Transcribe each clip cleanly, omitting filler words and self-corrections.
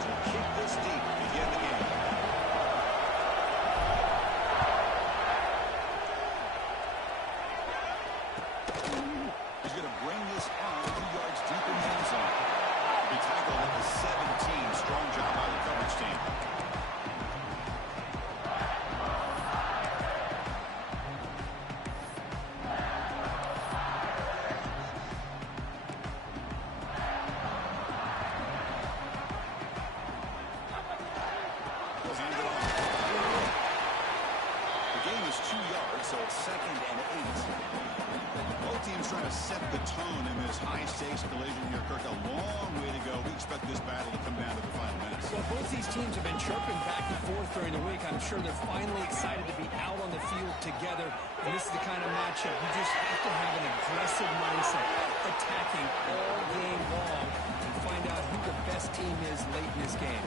to kick this deep to begin the game. He's going to bring this on 2 yards deep in the end zone. He tackled at the 17. Strong job by the coverage team. So it's 2nd and 8. Both teams trying to set the tone in this high-stakes collision here. Kirk, a long way to go. We expect this battle to come down to the final minutes. Well, both these teams have been chirping back and forth during the week. I'm sure they're finally excited to be out on the field together. And this is the kind of matchup you just have to have an aggressive mindset, attacking all game long, and find out who the best team is late in this game.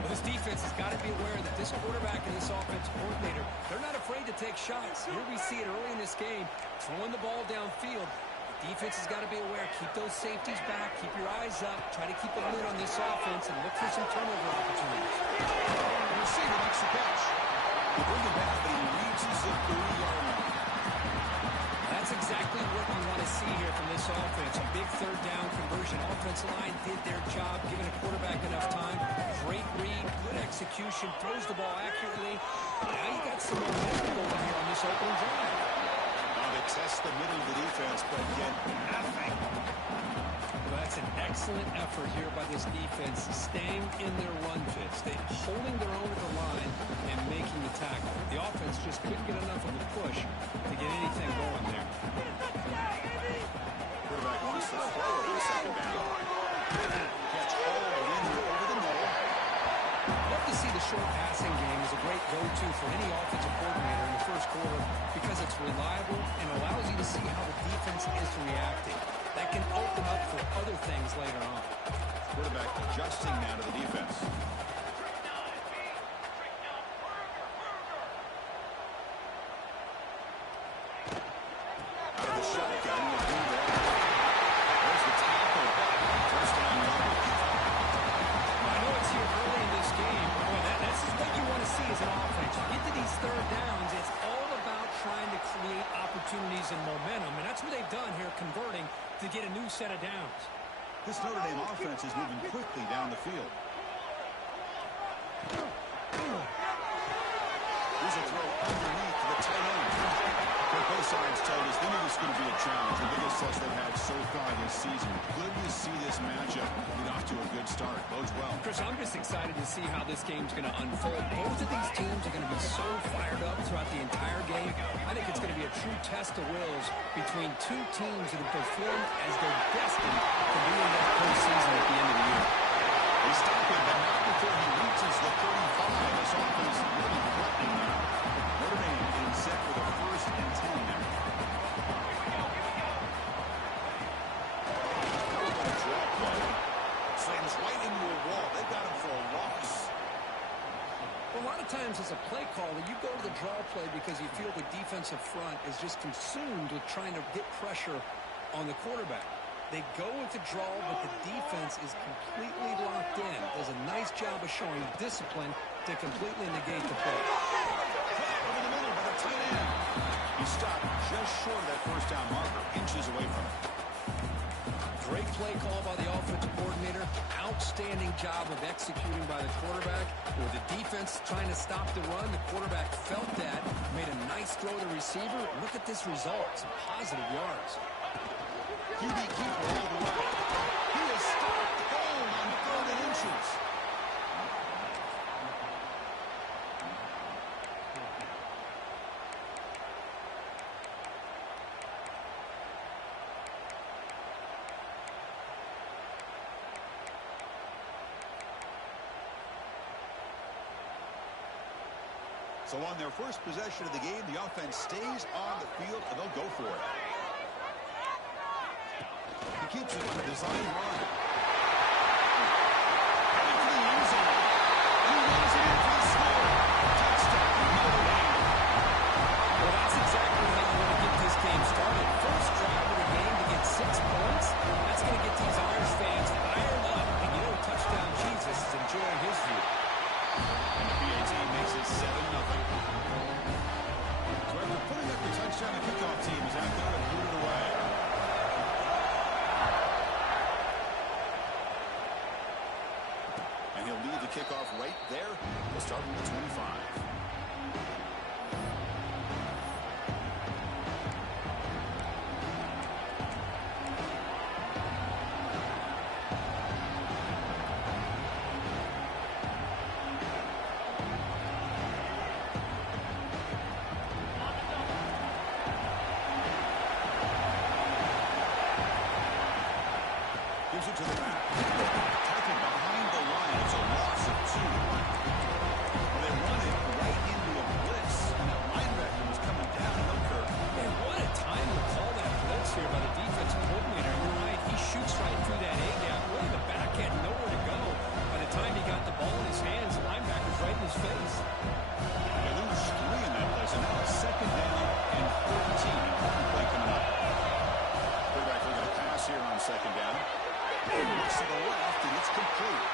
Well, this defense has got to be aware that this quarterback and this offensive coordinator, they're not afraid to take shots. Here we see it early in this game, throwing the ball downfield. The defense has got to be aware. Keep those safeties back. Keep your eyes up. Try to keep a lid on this offense and look for some turnover opportunities. The receiver makes the catch. He brings it back, but he reaches the 30-yard line. That's exactly what we want to see here from this offense. A big third down conversion. Offensive line did their job, giving a quarterback enough time. Great read, good execution, throws the ball accurately. Now you got some momentum going here on this opening drive. Now they test the middle of the defense, but get nothing. Well, that's an excellent effort here by this defense, staying in their run fits, holding their own at the line and making the tackle. The offense just couldn't get enough of a push to get anything going there. Quarterback wants to throw it on 2nd down. Catch all in here over the middle. Love to see the short passing game is a great go-to for any offensive coordinator in the first quarter because it's reliable and allows you to see how the defense is reacting. That can open up for other things later on. Quarterback adjusting now to the defense. Out of the shotgun, we'll do that. There's the tackle. First down yardage. I know it's here early in this game. Boy, this is what you want to see as an offense. You get to these third downs, it's all about trying to create opportunities and momentum, and that's what they've done here, converting to get a new set of downs. This Notre Dame offense is moving quickly down the field. Here's a throw underneath the tight end. Both sides told us they knew this was going to be a challenge, the biggest test they've had so far this season. Good to see this matchup get off to a good start. Bodes well. Chris, I'm just excited to see how this game's going to unfold. Both of these teams are going to be so fired up throughout the entire game. I think it's going to be a true test of wills between two teams that have performed as they're destined to be in that postseason at the end of the year. They stop him, but not before he reaches the 35. This offense really threatening now. Notre Dame getting set for the 1st and 10 now. Draw play. Slams right into a wall. They've got him for a loss. Well, a lot of times as a play caller, you go to the draw play because you feel the defensive front is just consumed with trying to get pressure on the quarterback. They go with the draw, but the defense is completely locked in. Does a nice job of showing discipline to completely negate the play. Over the middle by the tight end. He stopped just short of that first down marker, inches away from it. Great play call by the offensive coordinator. Outstanding job of executing by the quarterback. With the defense trying to stop the run, the quarterback felt that, made a nice throw to the receiver. Look at this result, some positive yards. QB keeper all the way. He is stopped cold on 3rd and inches. So on their first possession of the game, the offense stays on the field, and they'll go for it. He keeps it on a design run. Heading for the end zone. He runs it in for the score. Touchdown, Notre Dame. Well, that's exactly how you want to get this game started. First drive of the game to get 6 points. That's going to get these Irish fans fired up. And you know, touchdown Jesus is in And he'll lead the kickoff right there. We'll start with the 25. Gives it to the back. Tackled behind the line. It's a loss of 2. Well, they run it right into a blitz, and that linebacker was coming down no curve. Man, what a time to call that blitz here by the defensive coordinator. You're right. He shoots right through that A-gap. Really, the back had nowhere to go. By the time he got the ball in his hands, the linebacker's right in his face. They lose 3 in that place, and now it's second down and 13. Important play coming up. Quarterback looking to pass here on second down. Looks to the left, and it's complete.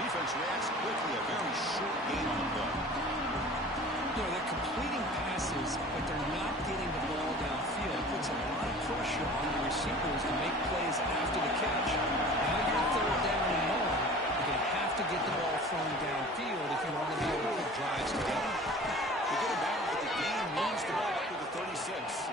Defense reacts quickly. A very short gain on the play. You know, they're completing passes, but they're not getting the ball downfield. It puts a lot of pressure on the receivers to make plays after the catch. Now you're third down and more. You're going to have to get the ball thrown downfield if you want to be able to put drives together. They get it back, but the game moves the ball up to the 36.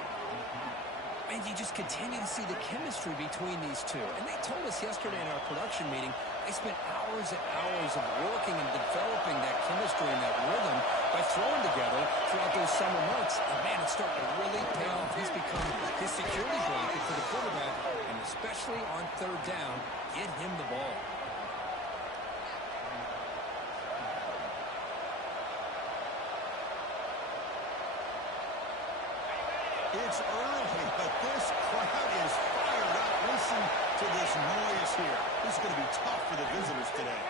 And you just continue to see the chemistry between these two. And they told us yesterday in our production meeting, they spent hours and hours of working and developing that chemistry and that rhythm by throwing together throughout those summer months. And man, it's starting to really pay off. He's become his security blanket for the quarterback, and especially on third down, get him the ball. It's early, but this crowd is fired up. Listen to this noise here. This is going to be tough for the visitors today.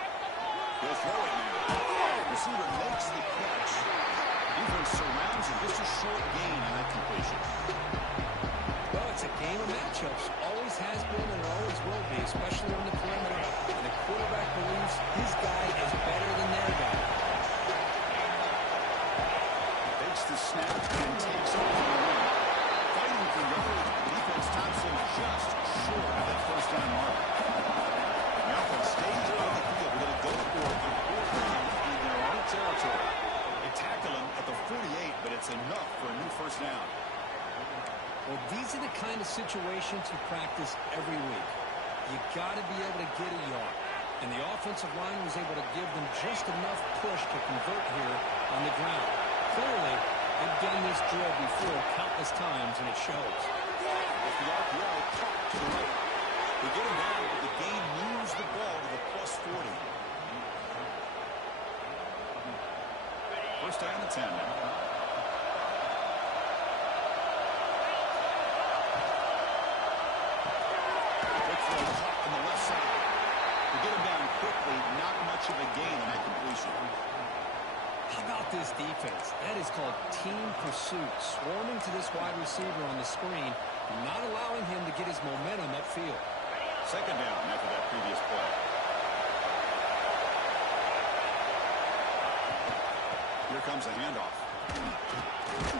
They'll throw it now. Receiver makes the catch. Defense surrounds him. Just a short gain on that completion. Well, it's a game of matchups. Always has been and always will be, especially on the perimeter. And the quarterback believes his guy is better than their guy. Takes the snap and takes off on the run. Fighting for yards. Defense tops him just short of that first down mark. The offense stays on the field. We're going to go for a fourth down in their own territory. They tackle him at the 48, but it's enough for a new first down. Well, these are the kind of situations you practice every week. You got to be able to get a yard. And the offensive line was able to give them just enough push to convert here on the ground. Clearly, they've done this drill before countless times, and it shows. With the RPO caught to the right. They get him down, but the game moves the ball to the plus 40. First down and 10 now. Quick throw caught on the left side. They get him down quickly, not much of a gain on that completion. How about this defense? That is called team pursuit. Swarming to this wide receiver on the screen, not allowing him to get his momentum upfield. Second down after that previous play. Here comes a handoff.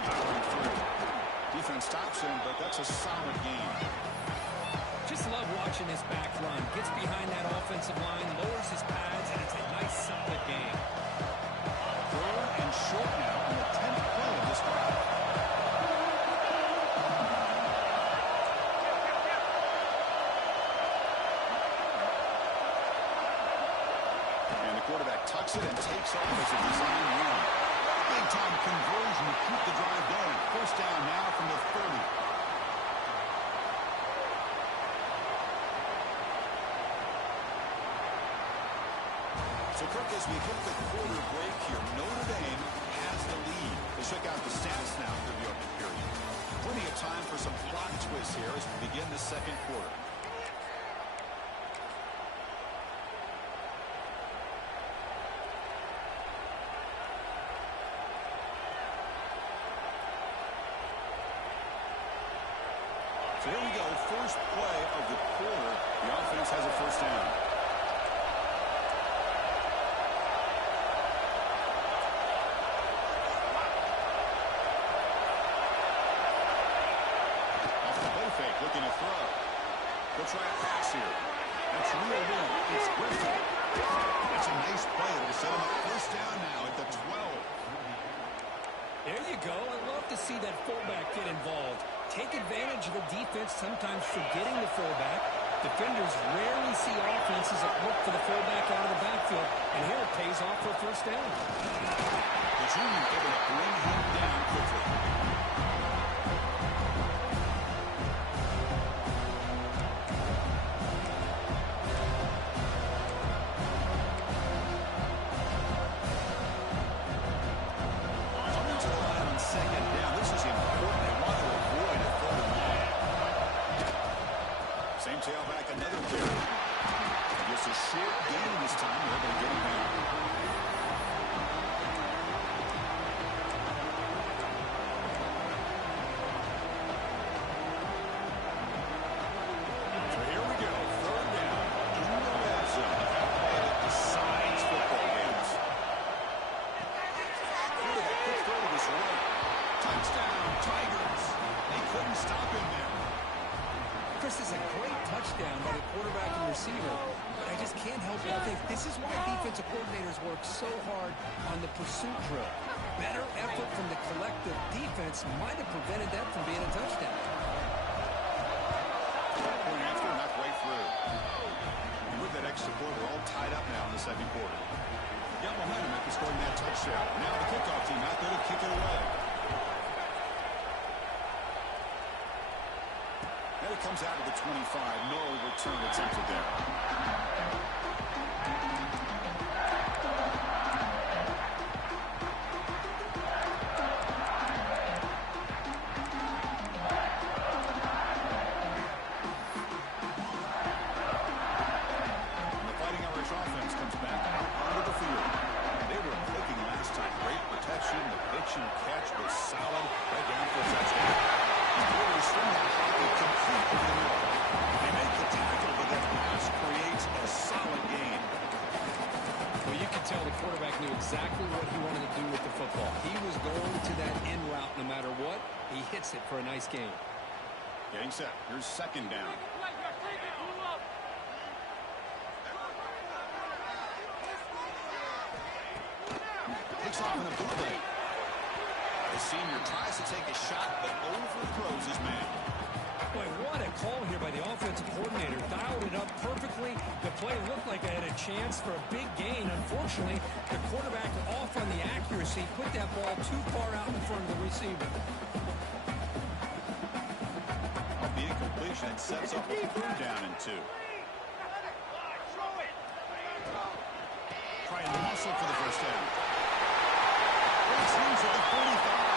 Powering through. Defense stops him, but that's a solid gain. Just love watching this back run. Gets behind that offensive line, lowers his pads, and it's a nice, solid gain. Third and short now on the 10th play of this drive. And the quarterback tucks it and takes off as a design run. Big-time conversion to keep the drive going. First down now from the 30. So, Kirk, as we hit the quarter break here, Notre Dame has the lead. We'll check out the stats now for the opening period. Plenty of time for some plot twists here as we begin the second quarter. So here we go, first play of the quarter. The offense has a first down. Looking to throw. They'll try a pass here. That's real room. It's Griffin. That's a nice set him up first down now at the 12. There you go. I love to see that fullback get involved. Take advantage of the defense, sometimes forgetting the fullback. Defenders rarely see offenses that look for the fullback out of the backfield, and here it pays off for a first down. The junior able to bring him down quickly. Coming to the line on second down. This is important. They want to avoid a third and long. Same tailback, another carry. Just a short gain this time. They're able to get him down. So here we go. Third down in the red zone. And it decides football games. Quick throw to his right. Touchdown, Tigers. They couldn't stop him there. Chris, is a great touchdown by the quarterback and receiver, but I just can't help but think this is why defensive coordinators work so hard on the pursuit drill. Better effort from the collective defense might have prevented that from being a touchdown. Point after, knocked right through. And with that extra point, we're all tied up now in the second quarter. Got momentum after scoring that touchdown. Now the kickoff team out there to kick it away. And it comes out of the 25. No return attempted there. And the Fighting Irish offense comes back out onto the field. They were clicking last time. Great protection. The pitch and catch was solid. Right down for a touchdown. They swing that pocket complete over the middle. They make the tackle, but that pass creates a solid gain. Well, you could tell the quarterback knew exactly what he wanted to do with the football. He was going to that in route no matter what. He hits it for a nice gain. Getting set. Here's second down. Takes off in a bootleg. The senior tries to take a shot, but overthrows his man. Boy, what a call here by the offensive coordinator. Dialed it up perfectly. The play looked like it had a chance for a big gain. Unfortunately, the quarterback off on the accuracy, put that ball too far out in front of the receiver. The incompletion sets up a third down and 2. Trying to muscle for the first down. It's loose at the 45.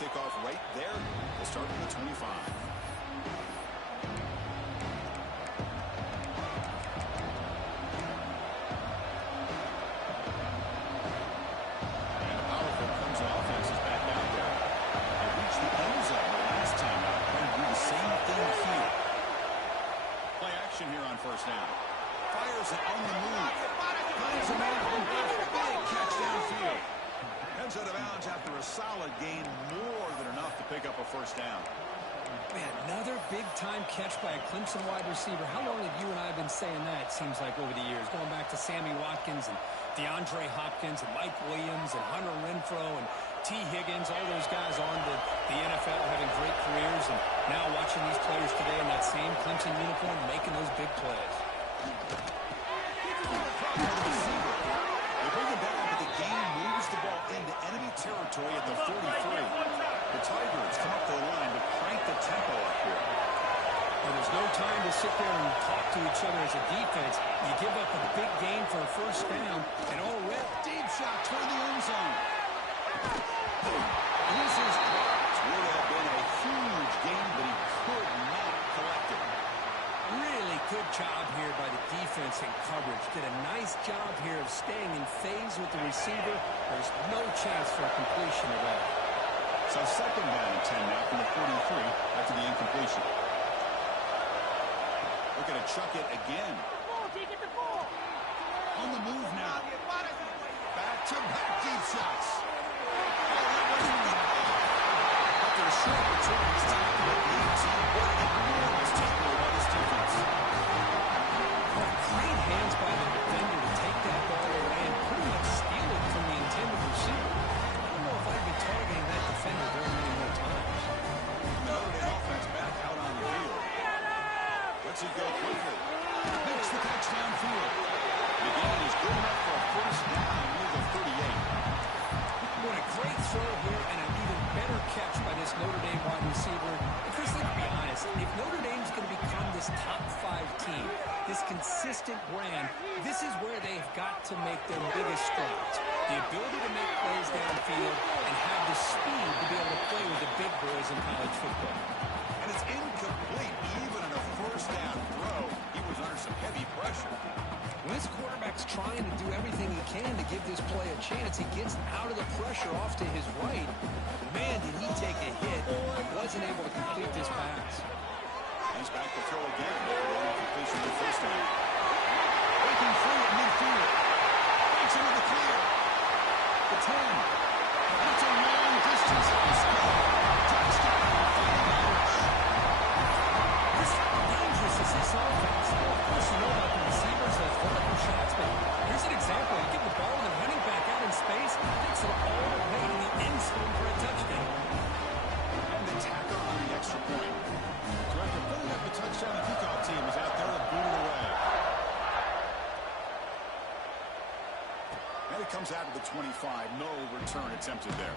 Kickoff right there. We'll start at the 25. And powerful Clemson offense is back out there. They reached the end zone the last time out. Trying to do the same thing here. Play action here on first down. Fires it on the move. Finds a man. Big catch downfield. Heads out of bounds after a solid gain, more than enough to pick up a first down. Man, another big-time catch by a Clemson wide receiver. How long have you and I been saying that, it seems like, over the years? Going back to Sammy Watkins and DeAndre Hopkins and Mike Williams and Hunter Renfrow and T. Higgins, all those guys on to the NFL having great careers, and now watching these players today in that same Clemson uniform making those big plays. They bring him down, but the game moves the ball into enemy territory at the 43. The Tigers come up to the line to crank the tempo up here. Well, there's no time to sit there and talk to each other as a defense. You give up a big gain for a first down, and already Deep shot toward the end zone. This is dropped. Would have been a huge gain, but he could not collect it. really good job here by the defense. defense and coverage did a nice job here of staying in phase with the receiver. There's no chance for a completion of that. So second down and 10 now from the 43 after the incompletion. Looking to chuck it again. On the move now. Back-to-back deep shots. After a short return, he's tackled at the 18. What an enormous tackle by this defense. Great hands by the defender to take that ball away and pretty much steal it from the intended receiver. I don't know if I'd be targeting that defender very many more times. Notre Dame offense back out on the field. Lets it go quickly. Makes the catch downfield. The gain is good enough for a first down near the 38. What a great throw here and an even better catch by this Notre Dame wide receiver. And Chris, let's be honest, if Notre Dame's going to become this top 5 team, this consistent brand, this is where they've got to make their biggest strides. The ability to make plays downfield and have the speed to be able to play with the big boys in college football. And it's incomplete. Even in a first down throw, he was under some heavy pressure. When this quarterback's trying to do everything he can to give this play a chance, he gets out of the pressure off to his right. Man, did he take a hit. Wasn't able to complete this pass. He's back to throw again. Completion of the first down. Breaking free at midfield. Breaks into the clear. The 10. That's a long distance. Touchdown. This dangerous is this offense. Well, of course, you know about the receivers that vertical shots, but here's an example. You give the ball to the running back out in space, takes it all the way to the end zone for a touchdown. And the tackle on the extra point. So after putting up the touchdown, the kickoff team is out there to boot it away. And it comes out to the 25. No return attempted there.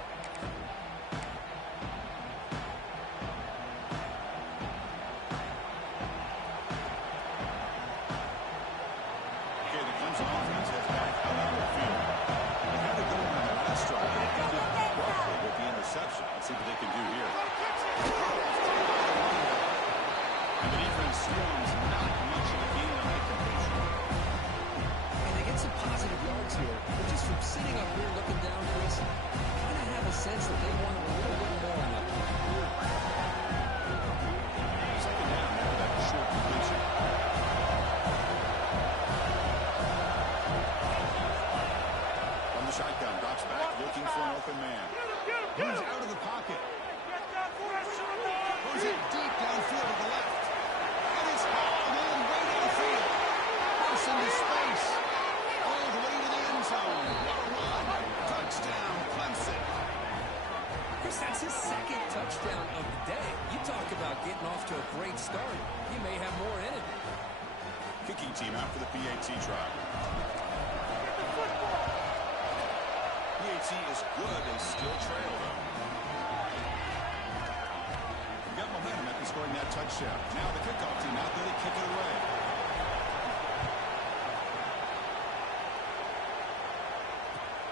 Let's see what they can do here. And the defense storms not much of a gain on that completion. And they get some positive yards here. But just from sitting up here looking down, Chris, I kind of have a sense that they want a little bit more on that play. Second down after that short completion. From the shotgun, drops back, looking for an open man. Moves out of the pocket. Throws it deep downfield to the left. And it's hauled in way downfield. Force into space. All the way to the end zone. What a run. Touchdown, Clemson. Chris, that's his second touchdown of the day. You talk about getting off to a great start. He may have more in it. Kicking team out for the PAT try. PAT is good. They still trail, though. We've got momentum after scoring that touchdown. Now the kickoff team out there to kick it away.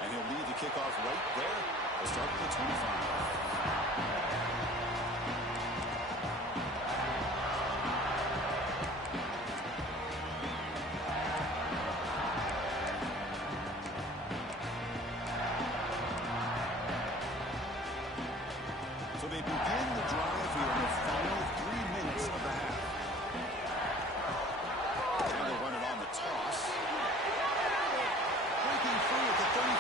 And he'll lead the kickoff right there. They'll start at the 25. So they begin the drive here in the final 3 minutes of the half. Now they run it on the toss. Breaking free at the 35.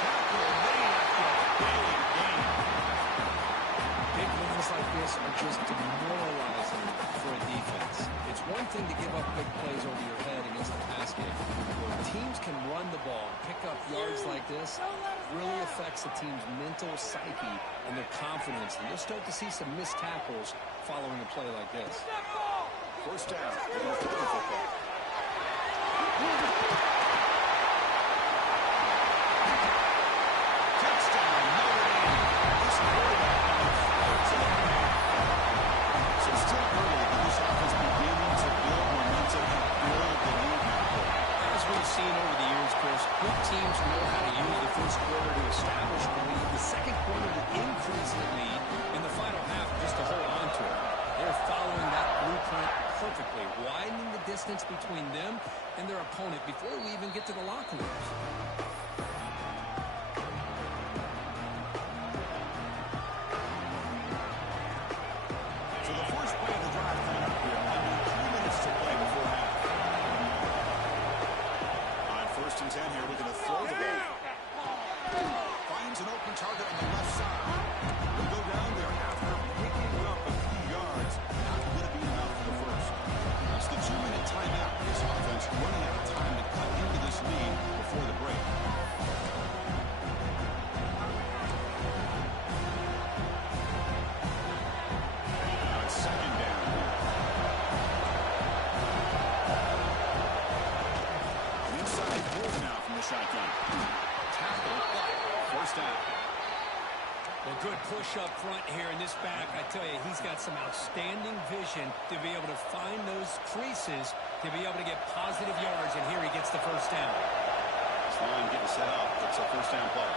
Tackle made after a big gain. Big runs like this are just demoralizing for a defense. It's one thing to give up big plays over your head against the pass game. When teams can run the ball and pick up yards like this, really affects the team's mental psyche and their confidence. And you'll start to see some missed tackles following a play like this. First down. They're going to throw the football. Touchdown, Notre Dame. This quarterback floats it ahead. So it's still early, but this offense beginning to build momentum and build the lead now. As we've seen over the years, Chris, good teams know how to use the first quarter to establish the lead, the second quarter to increase the lead, and the final half just to hold on to it. They're following that blueprint perfectly, widening the distance between them and their opponent before we even get to the locker rooms. So the first play of the drive coming up here. Under 2 minutes to play before half. On 1st and 10 here, looking to throw the ball. Finds an open target on the left side. He'll go down there after picking up a few yards. Not going to be enough for the first. It's the 2-minute timeout. This offense running out of time to cut into this lead before the break. Now it's 2nd down. An inside move now from the shotgun. Tackle, 1st down. Well, good push up front here in this back. I tell you, he's got some outstanding vision to be able to find those creases, to be able to get positive yards, and here he gets the 1st down. This line getting set up. It's a 1st down play.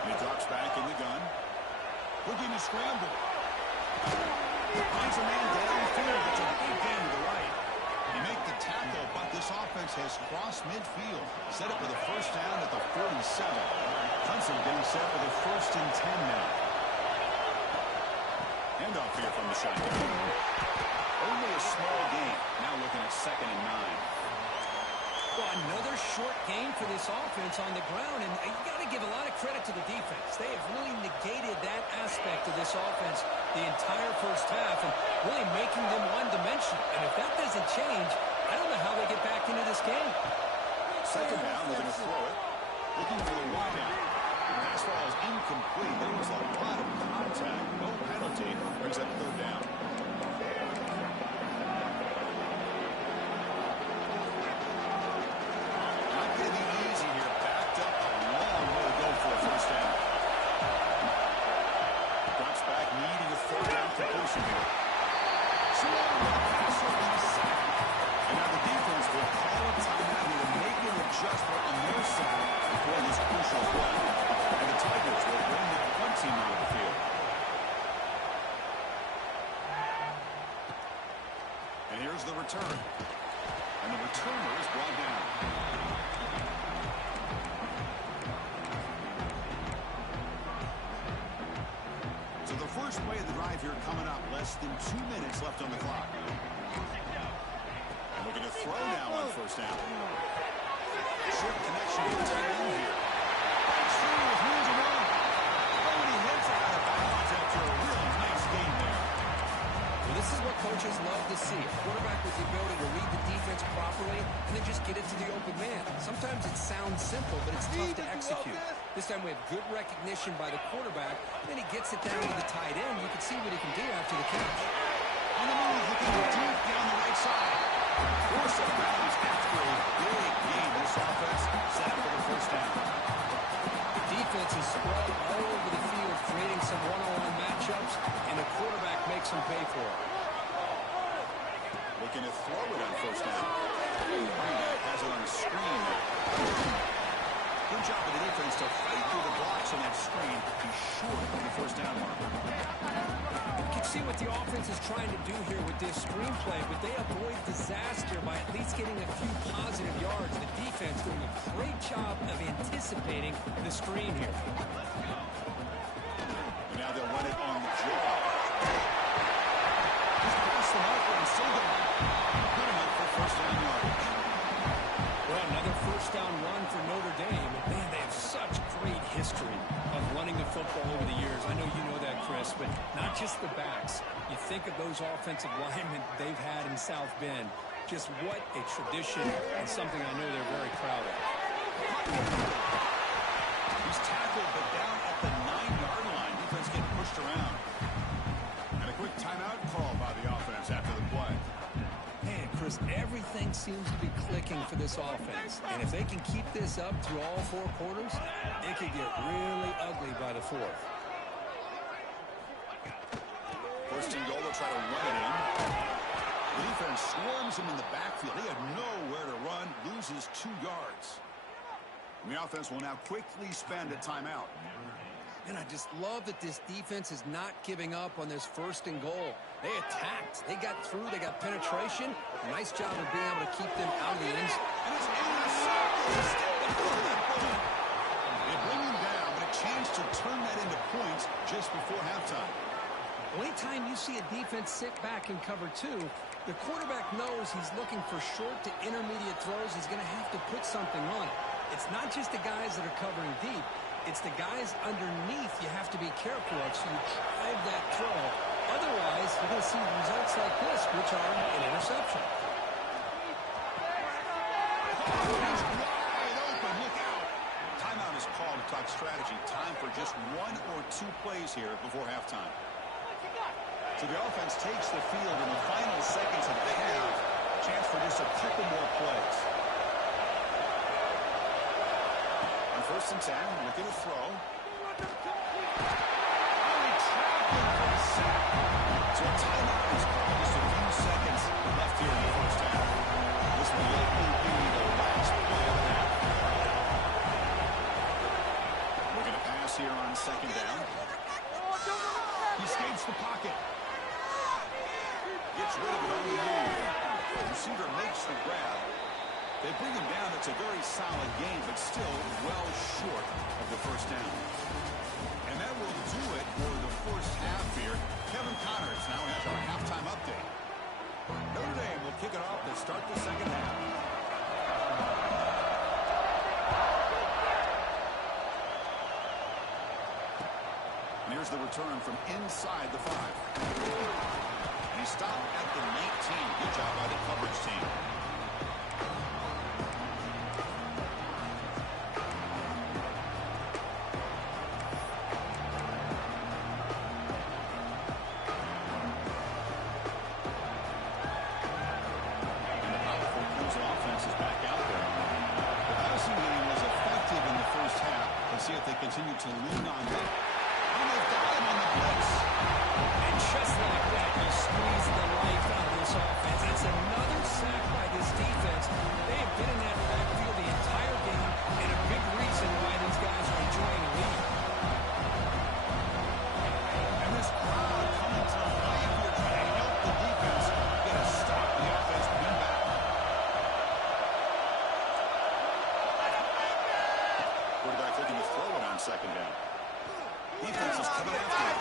And he drops back in the gun. Looking to scramble. Finds a man downfield. It's a big gain to the right. He make the tackle, but this offense has crossed midfield. Set up with a 1st down at the 47. Clemson getting set with a 1st and 10 now. Handoff here from the shotgun. Only a small gain. Now looking at 2nd and 9. Well, another short game for this offense on the ground, and you got to give a lot of credit to the defense. They have really negated that aspect of this offense the entire 1st half and really making them one-dimensional. And if that doesn't change, I don't know how they get back into this game. 2nd down, looking to throw it. Looking for the wideout. Pass ball is incomplete. There was a lot of contact. No penalty. Brings up 3rd down. Not going to be easy here. Backed up a long way to go for a 1st down. Drops back, needing a 3rd down completion here. So and now the defense will call a timeout here to make an adjustment on their side before this crucial play. And the Tigers will bring the punt team out of the field. And here's the return. And the returner is brought down. So the first play of the drive here coming up. Less than 2 minutes left on the clock. And looking to throw now on 1st down. Short connection to the tight end here. Extreme with room to run. Oh, and he hits it out of bounds after a really nice game there. Well, this is what coaches love to see. A quarterback with the ability to read the defense properly and then just get it to the open man. Sometimes it sounds simple, but it's tough to execute. This time we have good recognition by the quarterback, and then he gets it down to the tight end. You can see what he can do after the catch. On the move, looking deep down the right side. Force of bounds after a big game. This offense set up for the 1st down. The defense is spread all over the field, creating some one-on-one matchups, and the quarterback makes them pay for it. Looking to throw it on 1st down. Has it on a screen. Good job of the defense to fight through the blocks on that screen. Be short of the 1st down mark. You can see what the offense is trying to do here with this screenplay, but they avoid disaster by at least getting a few positive yards. The defense doing a great job of anticipating the screen here. And now they'll run it on the draw. Just pass them out and still go. Good enough for 1st down yardage. Well, another 1st down run for Notre Dame. And man, they have such great history of running the football over the years. I know you know that, Chris, but not just the backs. You think of those offensive linemen they've had in South Bend. Just what a tradition and something I know they're very proud of. He's tackled, but down at the 9-yard line. Defense getting pushed around. And a quick timeout call by the offense after the play. Man, Chris, everything seems to be clicking for this offense. And if they can keep this up through all 4 quarters, it could get really ugly by the 4th. 1st and goal, they'll try to run it in. The defense swarms him in the backfield. He had nowhere to run, loses 2 yards. And the offense will now quickly spend a timeout. And I just love that this defense is not giving up on this 1st and goal. They attacked. They got through. They got penetration. Nice job of being able to keep them out of the end zone. And it's intercepted. They bring him down, but a chance to turn that into points just before halftime. Anytime you see a defense sit back and cover 2, the quarterback knows he's looking for short to intermediate throws. He's going to have to put something on it. It's not just the guys that are covering deep. It's the guys underneath you have to be careful of, so you drive that throw. Otherwise, you're going to see results like this, which are an interception. He's wide open. Look out. Timeout is called to talk strategy. Time for just 1 or 2 plays here before halftime. So the offense takes the field in the final seconds of the half. Chance for just a couple more plays. On 1st and 10, look at a throw. So a timeout is called. Just a few seconds left here in the 1st half. This will likely be the last play of the half. Looking to pass here on 2nd down. He escapes the pocket. Gets rid of it on the move. The receiver makes the grab. They bring him down. It's a very solid game, but still well short of the 1st down. And that will do it for the 1st half here. Kevin Connors now has our halftime update. Notre Dame will kick it off to start the 2nd half. And here's the return from inside the 5. And he stopped at the 19. Good job by the coverage team. And the powerful Clemson offense is back out there. The passing game was effective in the 1st half. Let's see if they continue to lean on that. And they've got him on the blitz. And just like that, you squeeze the life out of this offense. That's another sack by this defense. They have been in that backfield the entire game, and a big reason why these guys are enjoying the lead. And this crowd coming to life here trying to help the defense get a stop the offense coming back. Quarterback looking to throw it on 2nd down. Defense is coming after it.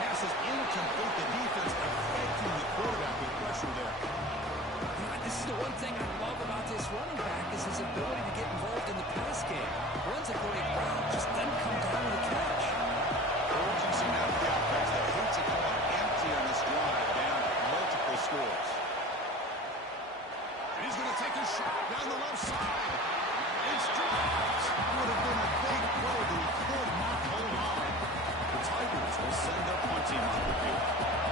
Pass is incomplete. The defense affecting the quarterback with pressure there. This is the one thing I love about this running back is his ability to get involved in the pass game. Runs a great route, just doesn't come down with a catch. Urgency now for the offense that hates to come up empty on this drive, down multiple scores. And he's going to take a shot down the left side. It's dropped. Would have been a big play, but he could not hold on. The Tigers will send their punt team on the field.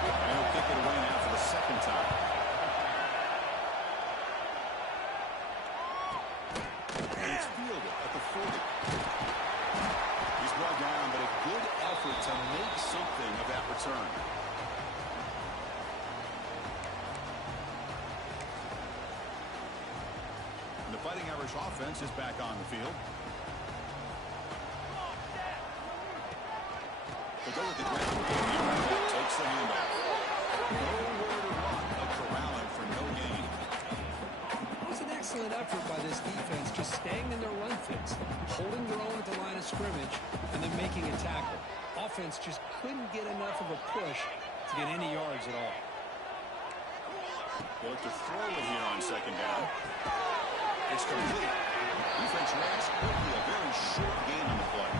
And he'll kick it away now for the 2nd time. And it's fielded at the 40. He's brought down, but a good effort to make something of that return. And the Fighting Irish offense is back on the field. They go with the ground game here. Takes the handoff. Nowhere to run, but corralling for no gain. It was an excellent effort by this defense, just staying in their run fits, holding their own at the line of scrimmage, and then making a tackle. Offense just couldn't get enough of a push to get any yards at all. They look to throw it here on 2nd down. It's complete. Defense reacts quickly. A very short gain on the play.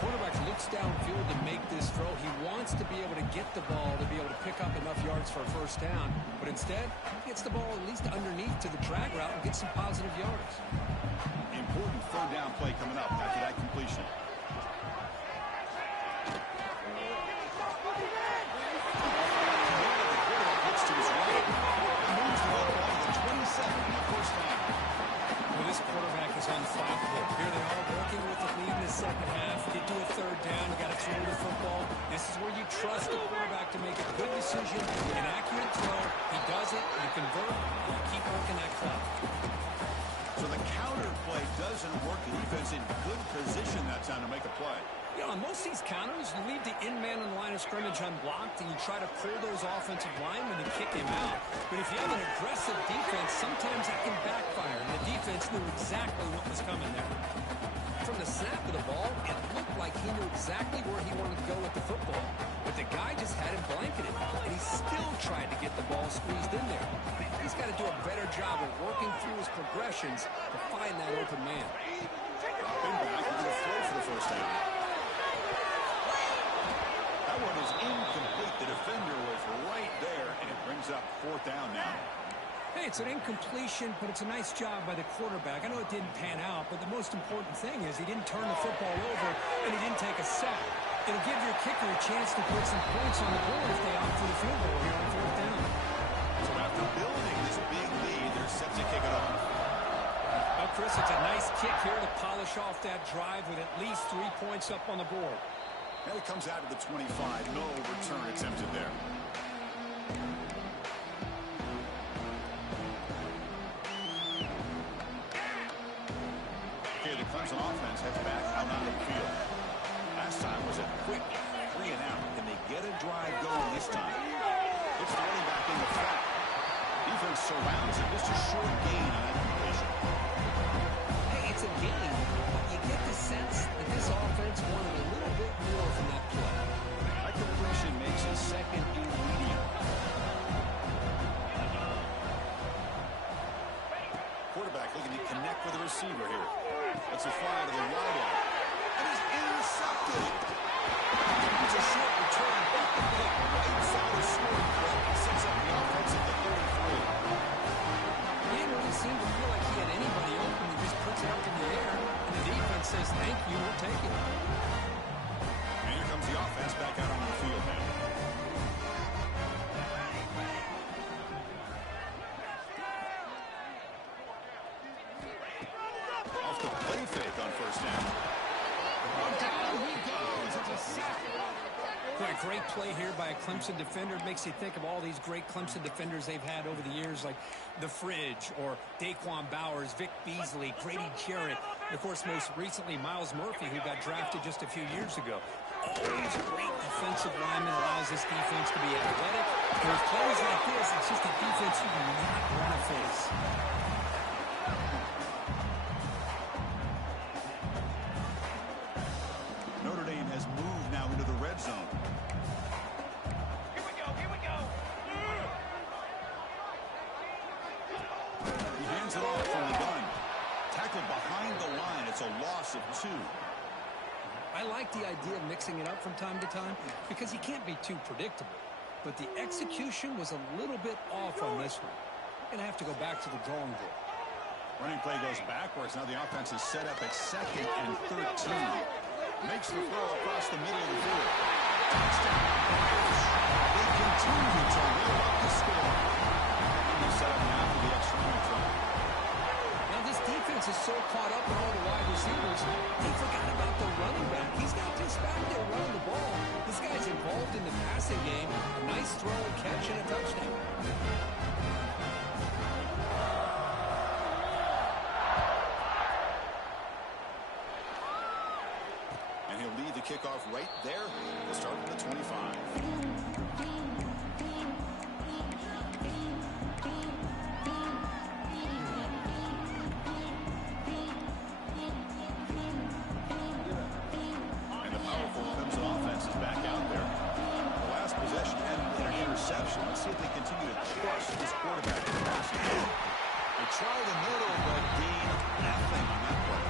Quarterback looks downfield to make this throw. He wants to be able to get the ball to be able to pick up enough yards for a 1st down. But instead, he gets the ball at least underneath to the drag route and gets some positive yards. Important 3rd down play coming up after that completion. To his right, moves the ball to the 27 in the 1st half. Well, this quarterback is unstoppable. Here they are working with the lead in the 2nd half. Get to a 3rd down. You got to throw the football. This is where you trust the quarterback to make a good decision, an accurate throw. He does it. You convert. You keep working that clock. So the counter play doesn't work. The defense in good position that time to make a play. You know, on most of these counters, you leave the in-man on the line of scrimmage unblocked, and you try to pull those offensive linemen to kick him out. But if you have an aggressive defense, sometimes that can backfire, and the defense knew exactly what was coming there. From the snap of the ball, it looked like he knew exactly where he wanted to go with the football. But the guy just had him blanketed, and he still tried to get the ball squeezed in there. He's got to do a better job of working through his progressions to find that open man. Dropping back, he's going to throw for the first down. That one is incomplete. The defender was right there, and it brings up fourth down now. Hey, it's an incompletion, but it's a nice job by the quarterback. I know it didn't pan out, but the most important thing is he didn't turn the football over, and he didn't take a sack. It'll give your kicker a chance to put some points on the board if they opt for the field goal here on fourth down. So after building this big lead, they're set to kick it off. Well, Chris, it's a nice kick here to polish off that drive with at least 3 points up on the board. And it comes out of the 25. No return attempted there. Okay, the Clemson offense heads back out onto the field. Last time was a quick 3 and out. Can they get a drive going this time? It's the running back in the flat. Defense surrounds him. Just a short gain on that completion. Hey, it's a gain, but you get the sense that this offense wanted a little bit more from that play. That completion makes it second and medium. Quarterback looking to connect with the receiver here. That's a fly to the wideout. And he's intercepted. It's a short return back to pick. Inside the scoring play. Sets up the offense at the 33. He didn't really seem to feel like he had anybody open. He just puts it up in the air, and the defense says, thank you, we'll take it. And here comes the offense back out on the field now. Off the play fake on first down. Down he goes. It's a sack. Boy, a great play here by a Clemson defender. It makes you think of all these great Clemson defenders they've had over the years, like The Fridge or Daquan Bowers, Vic Beasley, Grady Jarrett, and, of course, most recently, Myles Murphy, who got drafted just a few years ago. Always a great defensive lineman, allows this defense to be athletic. And with plays like this, it's just a defense you do not want to face. Notre Dame has moved now into the red zone. Here we go. He hands it off from the gun. Tackled behind the line. It's a loss of 2. I like the idea of mixing it up from time to time because you can't be too predictable. But the execution was a little bit off on this one. Going to have to go back to the drawing board. Running play goes backwards. Now the offense is set up at 2nd and 13. Makes the throw across the middle of the field. Touchdown. They continue to roll up the score. And they set up now for the extra point try. Now this defense is so caught up in all the wide receivers, they forgot about the running back. He's not just back there running the ball. This guy's involved in the passing game. A nice throw, catch, and a touchdown. And he'll lead the kickoff right there. We'll start with the 25. And the powerful Clemson offense is back out there. The last possession ended in an interception. Let's see if they continue to trust this quarterback in the passing game. They try the middle, but Dean, nothing on that play.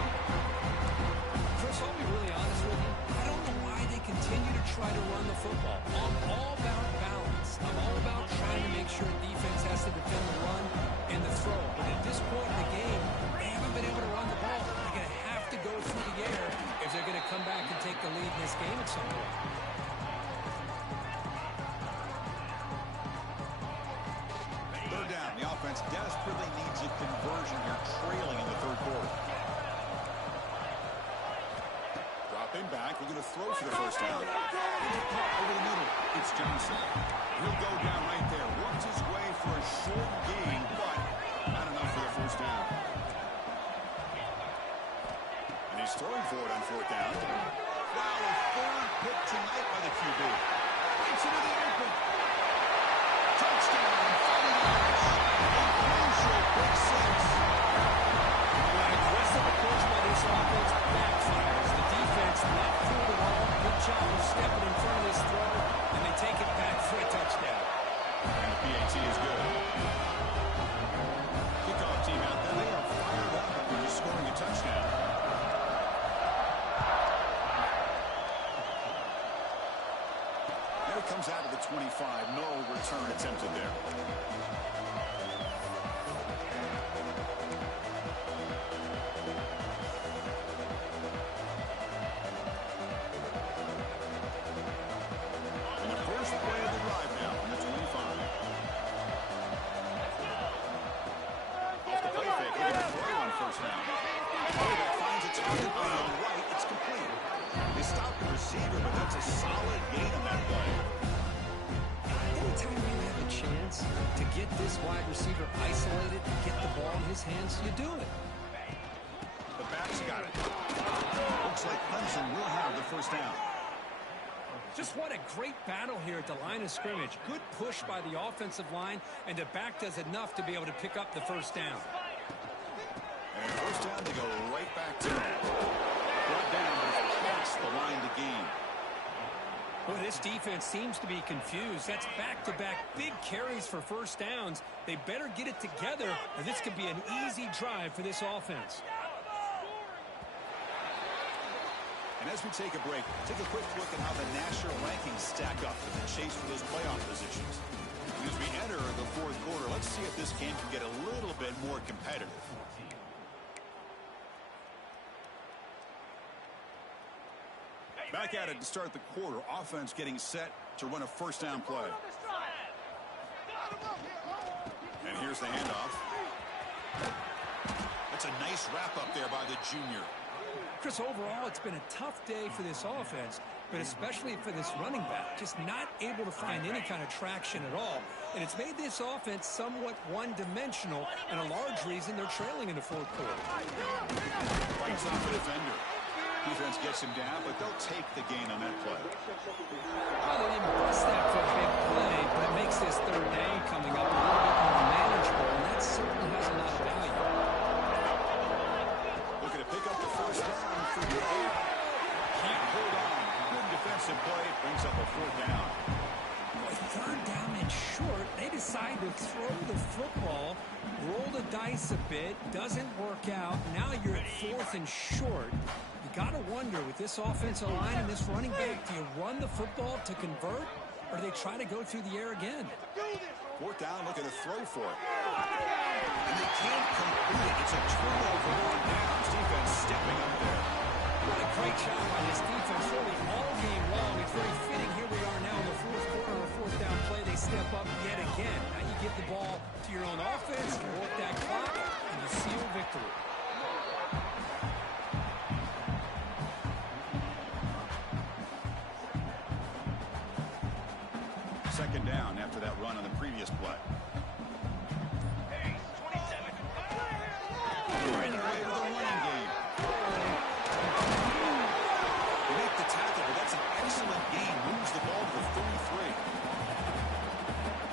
Chris, I'll be really honest with you. I don't know why they continue to try to run the football. I'm all about balance. I'm all about trying to make sure defense has to defend the run and the throw. But at this point in the game, they haven't been able to run the ball. They're going to have to go through the air if they're going to come back and take the lead in this game at some point. Third down. The offense desperately needs a conversion here, trailing in the third quarter. Dropping back. We're going to throw for the first down. Over the middle. It's Johnson. He'll go down right there. Works his way for a short gain, but not enough for the first down. 5. No return attempted there. And the first play of the drive now on the 25. Off the play fake, looking to throw on first down. Quarterback finds a target on the right. It's complete. They stop the receiver, but that's a solid gain on that play. Anytime you have a chance to get this wide receiver isolated, get the ball in his hands, you do it. The back's got it. Looks like Clemson will have the first down. Just what a great battle here at the line of scrimmage. Good push by the offensive line, and the back does enough to be able to pick up the first down. And first down, they go right back to it. Brought down, but it's past the line to gain. Well, this defense seems to be confused. That's back-to-back big carries for first downs. They better get it together, or this could be an easy drive for this offense. And as we take a break, take a quick look at how the national rankings stack up in the chase for those playoff positions. As we enter the fourth quarter, let's see if this game can get a little bit more competitive. Back at it to start the quarter. Offense getting set to run a first down play. And here's the handoff. That's a nice wrap up there by the junior. Chris, overall, it's been a tough day for this offense, but especially for this running back. Just not able to find any kind of traction at all. And it's made this offense somewhat one-dimensional, and a large reason they're trailing in the fourth quarter. Fights off the defender. Defense gets him down, but they'll take the gain on that play. Well, they didn't bust that for a big play, but it makes this third down coming up a little bit more manageable, and that certainly has a lot of value. Looking to pick up the first down for the air. Can't hold on. Good defensive play. Brings up a fourth down. Third down and short, they decide to throw the football, roll the dice a bit, doesn't work out. Now you're at fourth and short. You got to wonder, with this offensive line and this running back, do you run the football to convert, or do they try to go through the air again? Fourth down, looking to throw for it. And they can't complete it. It's a turnover on downs. Defense stepping up there. What a great job by this defense, really all game long. It's very fitting. Here we are now in the fourth quarter, on a fourth down play. They step up yet again. Now you get the ball to your own offense, you work that clock, and you seal victory. Second down after that run on the previous play. Hey, 27. Right away with a running game. They make the tackle, but that's an excellent game. Moves the ball to the 33.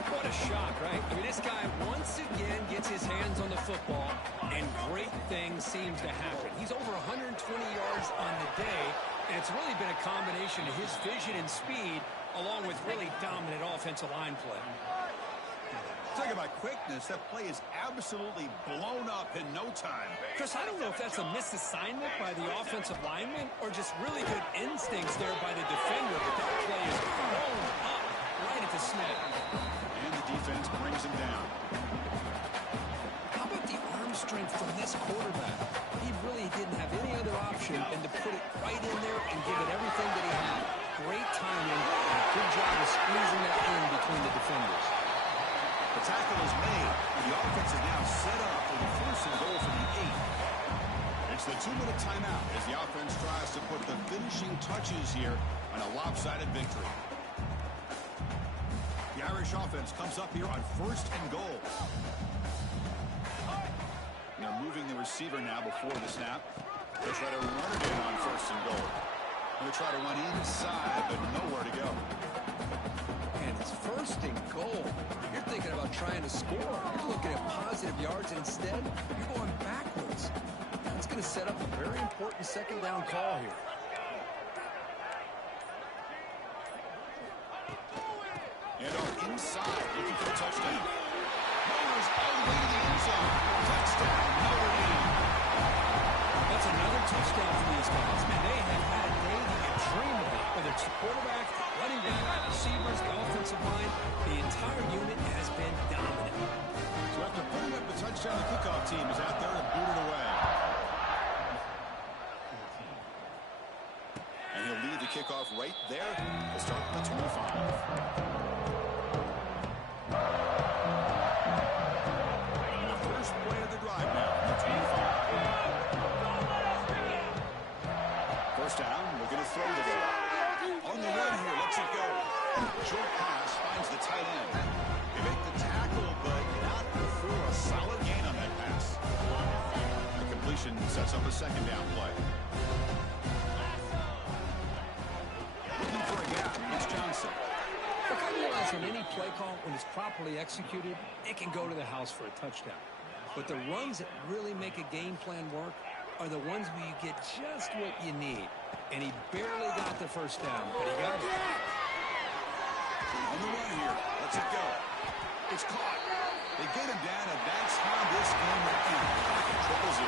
What a shock, right? I mean, this guy once again gets his hands on the football, and great things seems to happen. He's over 120 yards on the day, and it's really been a combination of his vision and speed, along with really dominant offensive line play. Talk about quickness. That play is absolutely blown up in no time. Chris, I don't know if that's a misassignment by the offensive lineman or just really good instincts there by the defender, but that play is blown up right at the snap. And the defense brings him down. How about the arm strength from this quarterback? He really didn't have any other option than to put it right in there and give it everything that he had. Great timing, and a good job of squeezing that in between the defenders. The tackle is made. The offense is now set up for the first and goal from the 8. It's the 2-minute timeout as the offense tries to put the finishing touches here on a lopsided victory. The Irish offense comes up here on first and goal. They're moving the receiver now before the snap. They try to run it in on first and goal. They try to run inside, but nowhere to go. And it's first and goal. You're thinking about trying to score. You're looking at positive yards, and instead, you're going backwards. That's going to set up a very important second down call here. And on inside, looking for a touchdown. Mowers all the way to the end zone. Touchdown, Notre Dame. That's another touchdown for these guys. Man, they have had a day that you dream about, whether it's the quarterback Running back, receivers, the offensive line, the entire unit has been dominant. So after putting up the touchdown, the kickoff team is out there to boot it away. And he'll lead the kickoff right there to start the 25. The first play of the drive now, the 25. First down, looking to throw the ball. On the run here, lets it go. Short pass finds the tight end. They make the tackle, but not before a solid gain on that pass. The completion sets up a second down play. Looking for a gap. It's Johnson. Look, I realize on any play call, when it's properly executed, it can go to the house for a touchdown. But the runs that really make a game plan work are the ones where you get just what you need. And he barely got the first down, but he got it. On the run here. Lets it go. It's caught. They get him down, and that's how this game will end. 0-0.